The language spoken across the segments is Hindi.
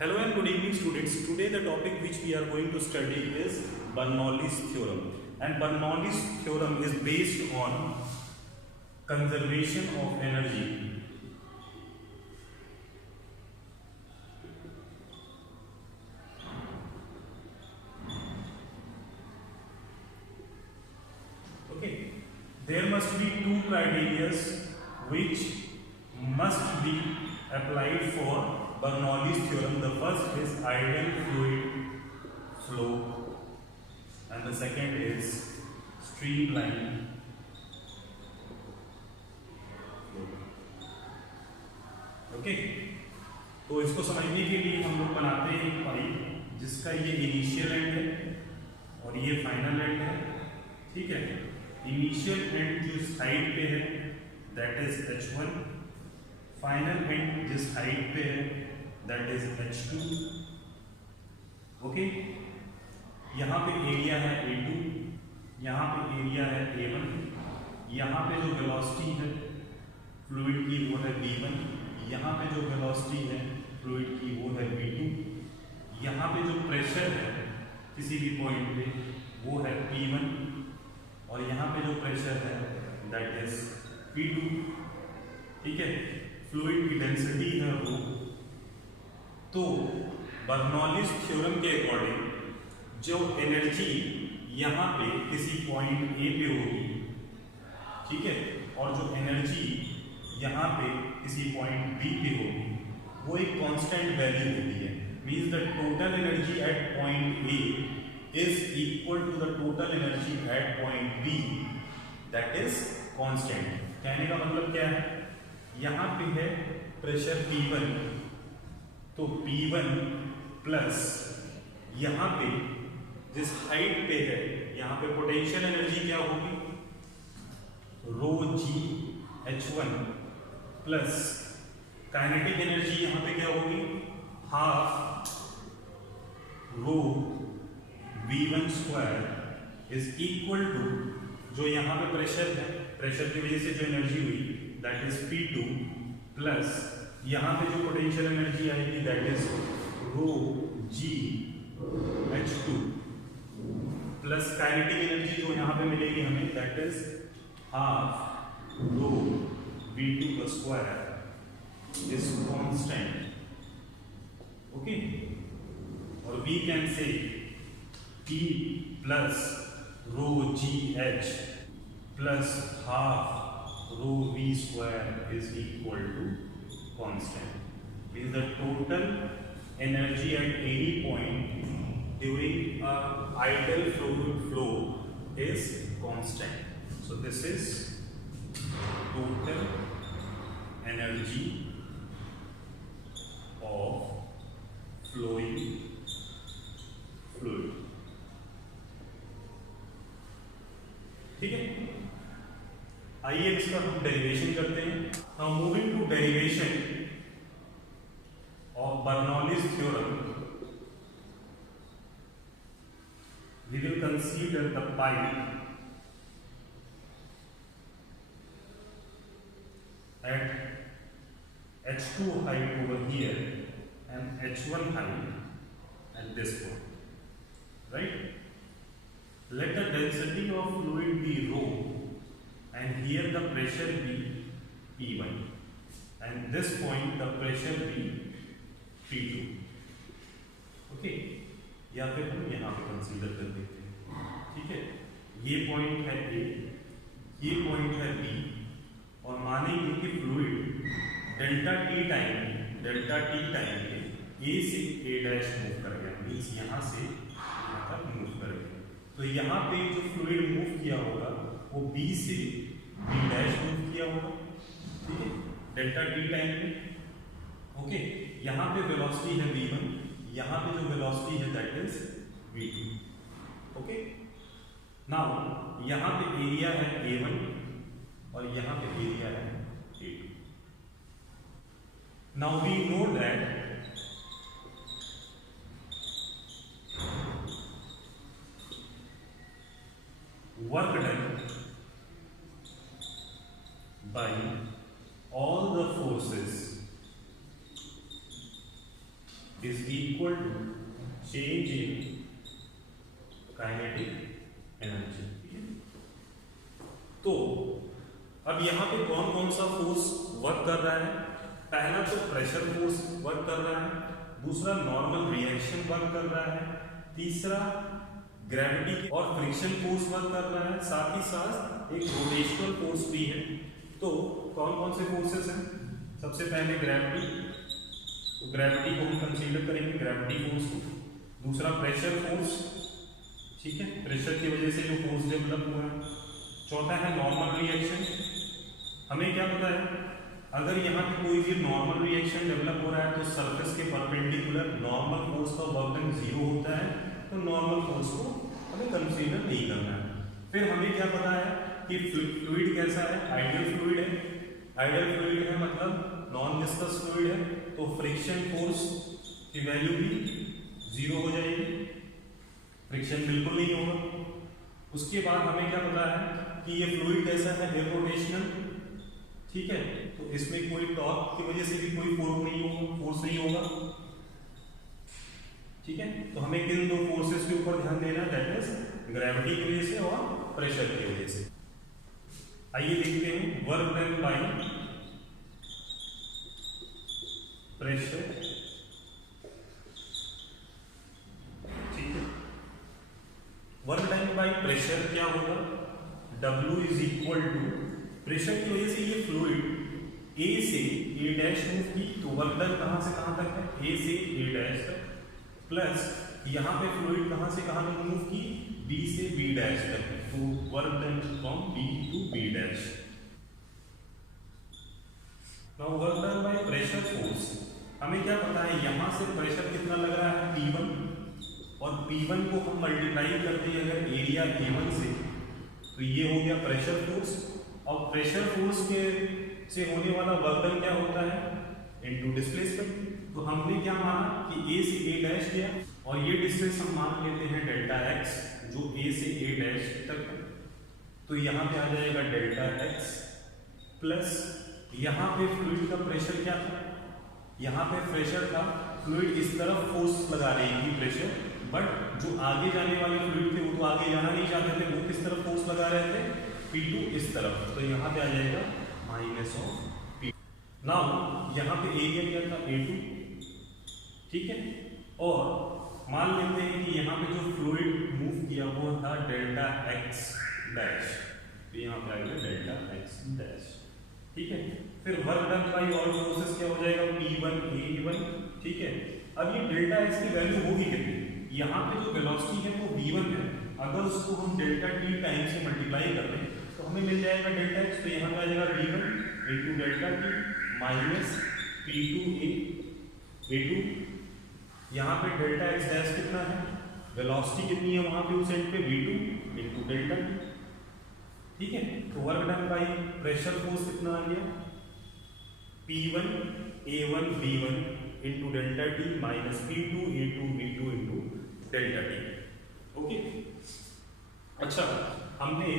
Hello and good evening students. Today the topic which we are going to study is Bernoulli's theorem, and Bernoulli's theorem is based on conservation of energy. Okay, there must be two criteria which must be applied for Bernoulli's theorem. The first is ideal fluid flow and the second is streamline flow. Okay, तो इसको समझने के लिए हम लोग बनाते हैं एक पाइप जिसका ये इनिशियल एंड है और ये फाइनल एंड है। ठीक है, इनिशियल एंड जिस हाइट पे है that is h1, final and जिस हाइट पे है दैट इज h2। ओके, यहाँ पे एरिया है A2, यहाँ पे एरिया है A1, यहाँ पे जो वेलोसिटी है फ्लूइड की वो है V1, यहाँ पे जो वेलोसिटी है फ्लूइड की वो है V2, यहाँ पे जो प्रेशर है किसी भी पॉइंट पे वो है P1 और यहाँ पे जो प्रेशर है दैट इज P2। ठीक है, फ्लूइड की डेंसिटी है वो। तो बर्नौलीज थ्योरम के अकॉर्डिंग जो एनर्जी यहाँ पे किसी पॉइंट ए पे होगी, ठीक है, और जो एनर्जी यहाँ पे किसी पॉइंट बी पे होगी वो एक कांस्टेंट वैल्यू होती है। Means the total energy at point A is equal to the total energy at point B, that is constant. कहने का मतलब क्या है, यहाँ पे है प्रेशर P1, तो P1 प्लस यहाँ पे जिस हाइट पे है यहाँ पे पोटेंशियल एनर्जी क्या होगी, rho g H1 plus kinetic energy यहाँ पे क्या होगी, half rho V1 square is equal to जो यहाँ पे प्रेशर है, प्रेशर की वजह से जो एनर्जी हुई दैट इज P2 प्लस यहाँ पे जो पोटेंशियल एनर्जी आएगी that is rho g H2 plus kinetic energy जो यहाँ पे मिलेगी हमें that is half rho V2 का स्क्वायर इज कांस्टेंट। ओके, और we can say P plus rho g H plus half rho V square is equal to constant. Means the total energy at any point during a ideal fluid flow is constant. So this is total energy of flowing fluid. ठीक है, आइए इसका हम डेरिवेशन करते हैं। Now moving to derivation of Bernoulli's theorem, we will consider the pipe at H2 height over here and H1 height at this point, right? Let the density of fluid be rho and here the pressure be P1 and this point the pressure be P2। Okay, या फिर हम यहाँ पे कंसीडर कर देते हैं। ठीक है, ये पॉइंट है A, ये पॉइंट है B और मानेंगे कि फ्लूइड डेल्टा टी टाइम पे A से A डैश मूव कर गया, मीन्स यहाँ से यहाँ तक मूव कर गया। तो यहाँ पे जो फ्लूइड मूव किया होगा वो B से B डैश मूव किया होगा। ठीक है, डेल्टा टी टाइम पे। ओके, यहाँ पे वेलोसिटी है V1, यहाँ पे जो वेलोसिटी है that is V2। Okay, now यहाँ पे एरिया है A1 और यहाँ पे एरिया है A2। Now we know that work done by all the forces is equal to change in kinetic energy. तो अब यहाँ पे कौन कौन सा फोर्स वर्क कर रहा है? पहला तो प्रेशर फोर्स वर्क कर रहा है, दूसरा नॉर्मल रिएक्शन वर्क कर रहा है, तीसरा ग्रेविटी और फ्रिक्शन फोर्स वर्क कर रहा है, साथ ही साथ एक रोटेशनल फोर्स भी है। तो कौन कौन से फोर्सेस हैं? सबसे पहले ग्रेविटी, तो ग्रेविटी को हम कंसीडर करेंगे, ग्रेविटी फोर्स को। दूसरा प्रेशर फोर्स, ठीक है, प्रेशर की वजह से जो फोर्स डेवलप हुआ है। चौथा है नॉर्मल रिएक्शन। हमें क्या पता है, अगर यहाँ पे कोई भी नॉर्मल रिएक्शन डेवलप हो रहा है तो सरफेस के परपेंडिकुलर नॉर्मल फोर्स का वर्क डन 0 होता है, तो नॉर्मल फोर्स को हमें कंसीडर नहीं करना है। फिर हमें क्या पता है कि फ्लूइड कैसा है? आइडियल फ्लूइड है। आइडियल फ्लूइड है मतलब नॉन विस्कस फ्लूइड है, तो फ्रिक्शन फोर्स की वैल्यू भी 0 हो जाएगी, फ्रिक्शन बिल्कुल नहीं होगा। उसके बाद हमें क्या पता है कि ये फ्लूइड कैसा है? इरोटेशनल, ठीक है, तो इसमें कोई टॉर्क की वजह से भी कोई फोर्स नहीं होगा, ठीक है। तो हमें किन दो फोर्सेस के ऊपर ध्यान देना है? दैट इज ग्रेविटी की वजह से और प्रेशर की वजह से। आइए देखते हैं वर्क डन बाय प्रेशर, ठीक है। वर्क डन बाय प्रेशर क्या होगा? W is equal to, pressure की वजह से ये फ्लूइड A से A डैश मूव की, तो वर्क डन कहां से कहां तक है? A से A डैश तक, प्लस यहाँ पे फ्लूइड कहां से कहां तक मूव की? B से B डैश तक, तो work done from B to B dash. Now work done by pressure force, हमें क्या पता है यहाँ से प्रेशर कितना लग रहा है? P1, और P1 को हम मल्टीप्लाई करते हैं अगर एरिया A1 से, तो ये हो गया प्रेशर फोर्स। और प्रेशर फोर्स के से होने वाला वर्क डन क्या होता है? Into displacement. तो हमने क्या माना कि A से A डैश गया, और ये डिस्टेंस हम मान लेते हैं डेल्टा x, जो A से A डैश तक है, तो यहाँ पे आ जाएगा डेल्टा x, प्लस यहाँ पे फ्लूइड का प्रेशर क्या था? यहाँ पे प्रेशर था, फ्लूइड इस तरफ फोर्स लगा रही थी प्रेशर, बट जो आगे जाने वाले फ्लूइड थे वो तो आगे जाना नहीं चाहते थे, वो किस तरफ फोर्स लगा रहे थे? P2 इस तरफ, तो यहाँ पे आ जाएगा माइनस ऑफ P। नाउ यहाँ पे एरिया क्या था? A2, ठीक है। और मान लेते हैं कि यहाँ पे जो फ्लूइड मूव किया वो था डेल्टा x डैश, तो यहाँ पे आ गया डेल्टा x डैश, ठीक है। फिर work done by all forces क्या हो जाएगा? P1 A1, ठीक है। अब ये डेल्टा x की वैल्यू होगी कितनी? यहाँ पे जो वेलोसिटी है वो v1 है, अगर उसको हम डेल्टा t टाइम से मल्टीप्लाई कर दें तो हमें मिल जाएगा डेल्टा x, तो यहाँ पे आ जाएगा v1 into delta t minus P2 A2। यहाँ पे डेल्टा x डैश कितना है? वेलोसिटी कितनी है वहां पे उस एंड पे? v2 इंटू डेल्टा t, ठीक है। तो work done by pressure force कितना आ गया? P1 A1 V1 into delta t minus P2 A2 V2 into delta t, okay. अच्छा, हमने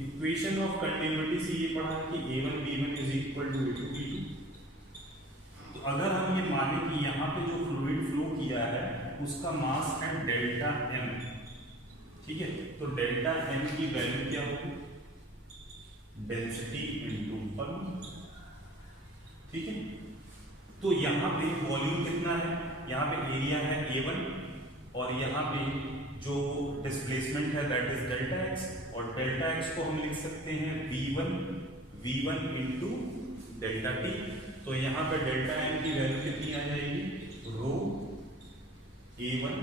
इक्वेशन ऑफ कंटिन्यूटी से ये पढ़ा है कि A1 B1 is equal to A2 B2। तो अगर हम ये माने कि यहाँ पे जो फ्लूइड फ्लो किया है उसका मास है डेल्टा m, ठीक है, तो डेल्टा m की वैल्यू क्या होगी? डेंसिटी इंटू पल्स, ठीक है। तो यहाँ पे वॉल्यूम कितना है? यहाँ पे एरिया है A1, और यहाँ पे जो डिस्प्लेसमेंट है दैट इज डेल्टा x, और डेल्टा x को हम लिख सकते हैं v1 इंटू डेल्टा t। तो यहाँ पे डेल्टा m की वैल्यू कितनी आ जाएगी? रो A1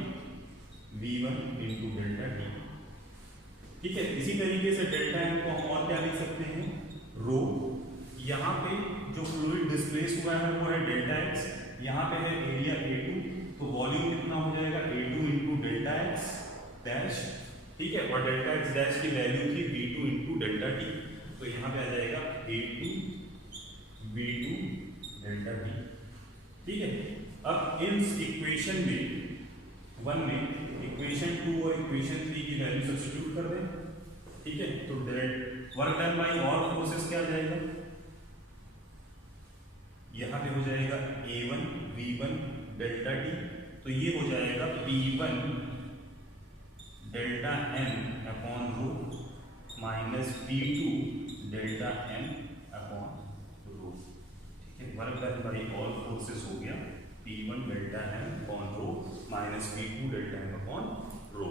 v1 into delta t, ठीक है। इसी तरीके से डेल्टा m को हम और क्या लिख सकते हैं? रो, यहाँ पे जो फ्लूइड डिस्प्लेस हुआ है वो है डेल्टा x, यहाँ पे है एरिया A2, तो वॉल्यूम कितना हो जाएगा? A2 into delta x dash, ठीक है, और डेल्टा x डैश की वैल्यू थी V2 इंटू डेल्टा t, तो यहाँ पे आ जाएगा A2 V2 डेल्टा t, ठीक है। अब इन इक्वेशन में 1 में इक्वेशन 2 और इक्वेशन 3 की वैल्यू सब्स्टिट्यूट कर दें, ठीक है। तो work done by all forces क्या आ जाएगा? यहाँ पे हो जाएगा A1 V1 डेल्टा t तो ये हो जाएगा P1 delta m upon rho minus P2 delta m upon rho. ठीक है, work done by all forces हो गया P1 delta m upon rho minus P2 delta m upon rho.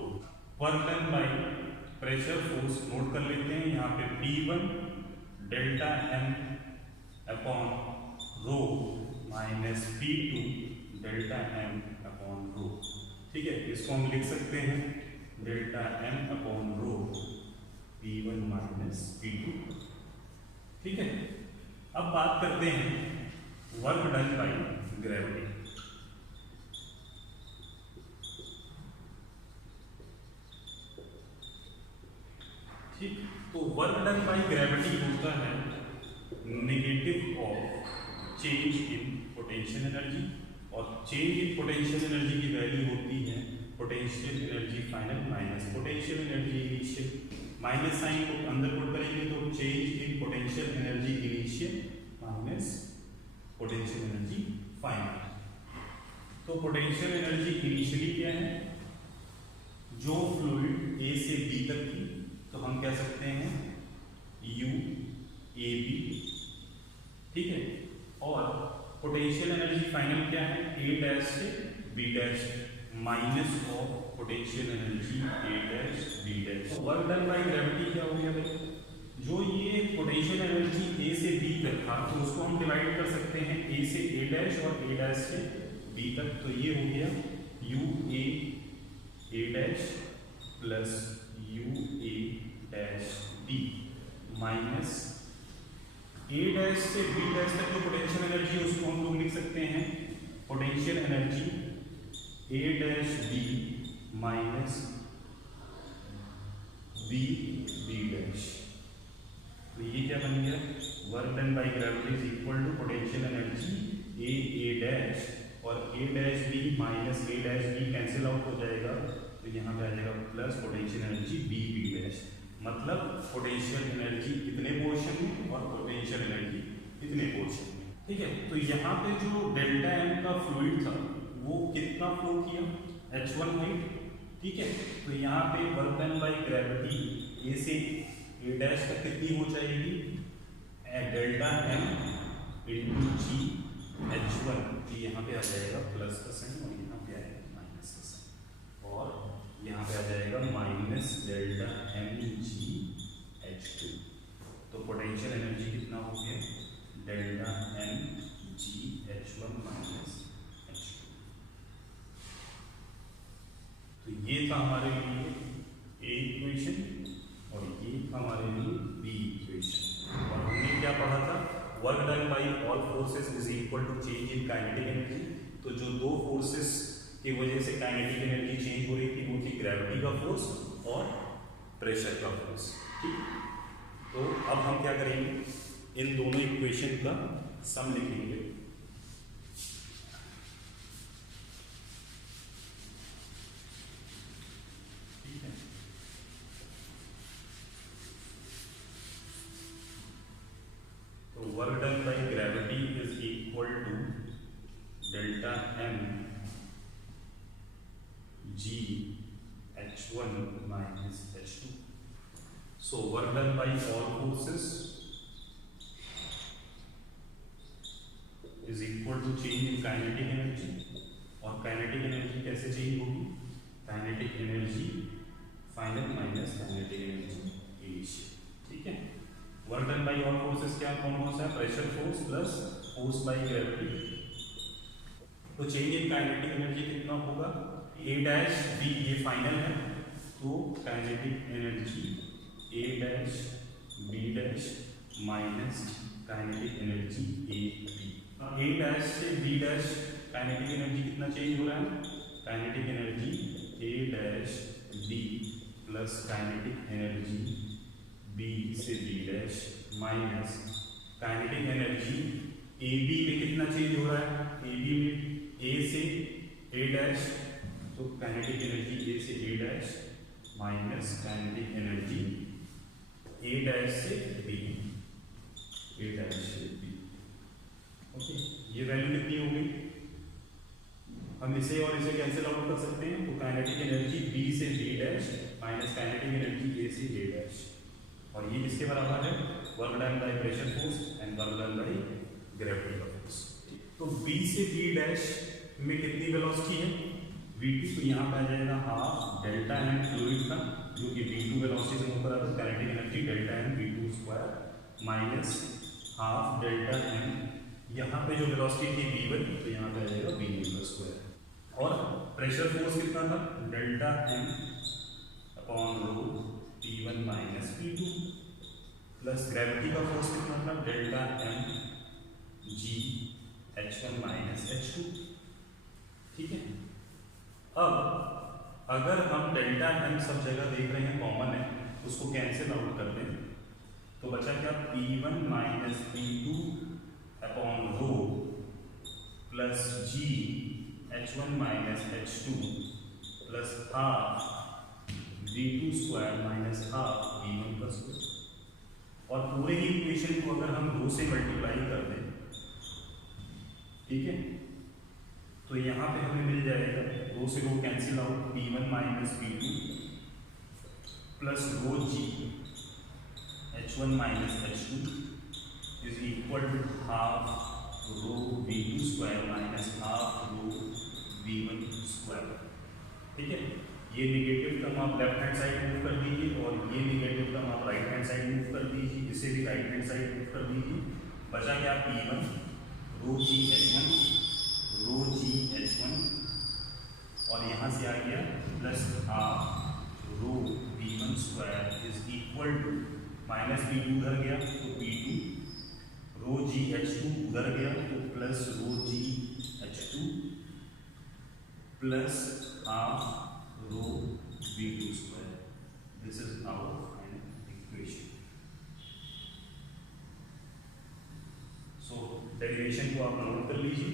Work done by pressure force note कर लेते हैं, यहाँ पे P1 delta m upon rho minus P2 delta m upon rho. ठीक है, इसको हम लिख सकते हैं delta m upon rho P1 minus P2। ठीक है, अब बात करते हैं वर्क डन बाई ग्रेविटी। ठीक, तो वर्क डन बाई ग्रेविटी होता है negative of change in potential energy, और चेंज इन पोटेंशियल एनर्जी की वैल्यू होती है potential energy final minus potential energy initial. Minus sign को अंदर पुट करेंगे तो change in potential energy initial minus potential energy final. तो पोटेंशियल एनर्जी इनिशियली क्या है, जो फ्लूइड ए से बी तक थी तो हम कह सकते हैं यू ए बी। ठीक है, और पोटेंशियल एनर्जी फाइनल क्या है, ए डैश से B dash minus of potential energy A dash B dash. Work done by gravity क्या हो गया भाई, जो ये पोटेंशियल एनर्जी ए से बी तक था तो उसको हम डिवाइड कर सकते हैं ए से ए डैश और ए डैश से बी तक। तो ये हो गया U A dash plus U A dash B minus A dash से बी डैश तक जो पोटेंशियल एनर्जी उसको हम लोग लिख सकते हैं potential energy A dash B minus B B dash. तो ये क्या बन गया, work done by gravity is equal to potential energy A dash और A dash B minus A dash B cancel out हो जाएगा, तो यहाँ पे आ जाएगा plus potential energy B B dash. मतलब पोटेंशियल एनर्जी इतने पोर्शन में और पोटेंशियल एनर्जी इतने पोर्शन में। ठीक है, तो यहाँ पे जो डेल्टा एम का फ्लूइड था वो कितना फ्लो किया, h1 हाइट। ठीक है, तो यहाँ पे वर्क डन बाय ग्रेविटी ए से ए डैश तक कितनी हो जाएगी, डेल्टा एम इंटू जी h1। तो यहाँ पे आ जाएगा प्लस का साइन और यहाँ पे आएगा माइनस का साइन, और यहाँ पे आ जाएगा माइनस डेल्टा एम जी h2। तो पोटेंशियल एनर्जी कितना हो गया, delta M G h1 minus h2। तो ये था हमारे लिए ए इक्वेशन और ये था हमारे लिए बी इक्वेशन। और हमने क्या पढ़ा था, work done by all forces is equal to change in kinetic energy. तो जो दो फोर्सेस की वजह से काइनेटिक एनर्जी चेंज हो रही थी वो थी ग्रेविटी का फोर्स और प्रेशर का फोर्स। ठीक, तो अब हम क्या करेंगे, इन दोनों इक्वेशन का सम लिखेंगे। ठीक है, तो work done by gravity is equal to delta M G h1 minus h2। So work done by all forces is equal to change in kinetic energy. और काइनेटिक एनर्जी कैसे चेंज होगी, kinetic energy final minus kinetic energy initial. ठीक है, work done by all forces क्या कौन कौन सा है, pressure force plus force by gravity. तो चेंज इन काइनेटिक एनर्जी कितना होगा, ए डैश बी ये फाइनल है, तो kinetic energy A dash B dash minus kinetic energy A B. A dash से बी डैश काइनेटिक एनर्जी कितना चेंज हो रहा है, kinetic energy A dash B plus kinetic energy B से B dash minus kinetic energy A B में कितना चेंज हो रहा है, ए बी में ए से ए डैश, तो काइनेटिक एनर्जी ए से ए dash minus kinetic energy A dash से बी, ए डैश से बी। ओके, ये वैल्यू कितनी हो गई, हम इसे और इसे कैंसिल आउट कर सकते हैं, तो काइनेटिक एनर्जी B से B dash minus kinetic energy A से A डैश, और ये किसके बराबर है, work done by pressure force and work done by gravity का फोर्स। तो B से B डैश में कितनी वेलोसिटी है, V2, तो यहाँ पे आ जाएगा हाफ डेल्टा एम फ्लूइड का, जो कि V2 वेलोसिटी से मूव कर रहा था, kinetic energy delta M V2 square minus half delta M, यहाँ पे जो वेलोसिटी थी V1, तो यहाँ पे आ जाएगा V1 स्क्वायर, और प्रेशर फोर्स कितना था, delta M upon rho P1 minus P2, plus gravity का फोर्स कितना था, delta M G H1 minus H2। ठीक है, अब अगर हम डेल्टा एम सब जगह देख रहे हैं कॉमन है, उसको कैंसिल आउट कर दें, तो बचा क्या, P1 minus P2 upon rho plus G H1 minus H2 plus half V2 square minus half V1 का स्क्वायर, और पूरे ही इक्वेशन को अगर हम रो से मल्टीप्लाई कर दें, ठीक है, तो यहाँ पे हमें मिल जाएगा, रो से rho cancel out, P1 minus P2 plus rho G H1 minus H2 is equal to half rho V2 square minus half rho V1 square. ठीक है, ये निगेटिव टर्म आप लेफ्ट हैंड साइड मूव कर दीजिए, और ये निगेटिव टर्म आप राइट हैंड साइड मूव कर दीजिए, इसे भी राइट हैंड साइड मूव कर दीजिए, बचा क्या, P1 रो G H1 रो G H1, और यहाँ से आ गया plus half rho V1 square is equal to minus P2 उधर गया तो P2 रो G H2 उधर गया तो plus rho G H2 plus half rho V2 square. This is our final equation. So derivation को आप नोट कर लीजिए।